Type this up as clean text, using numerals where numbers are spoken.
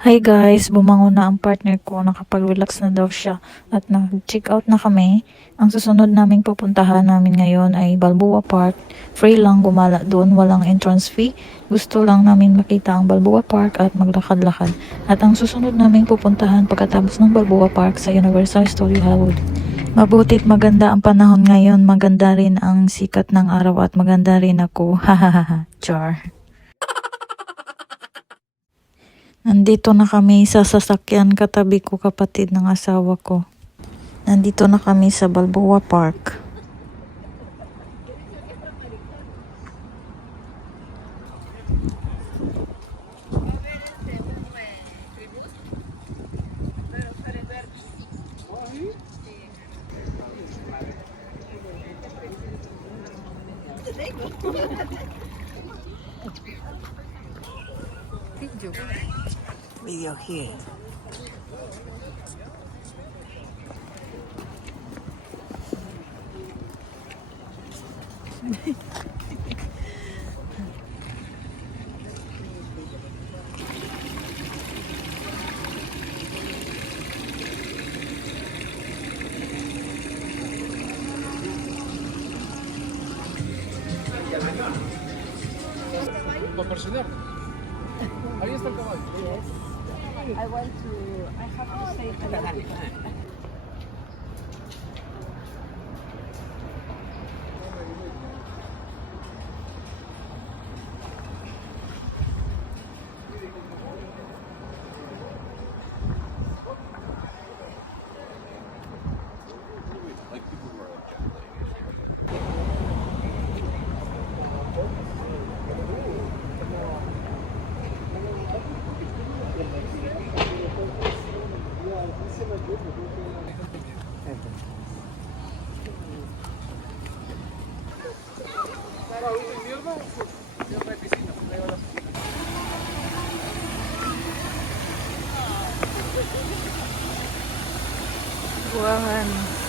Hi guys, bumangon na ang partner ko, nakapag-relax na daw siya at nag-check out na kami. Ang susunod naming pupuntahan namin ngayon ay Balboa Park. Free lang gumala doon, walang entrance fee. Gusto lang namin makita ang Balboa Park at maglakad-lakad. At ang susunod naming pupuntahan pagkatapos ng Balboa Park sa Universal Studio Hollywood. Mabutit maganda ang panahon ngayon, maganda rin ang sikat ng araw at maganda rin ako. Hahaha, char. Nandito na kami sa sasakyan, katabi ko kapatid ng asawa ko. Nandito na kami sa Balboa Park. Video here. ¿Va a perseguir? Ahí está el caballo. Yes. I have to say hello. Buwangan.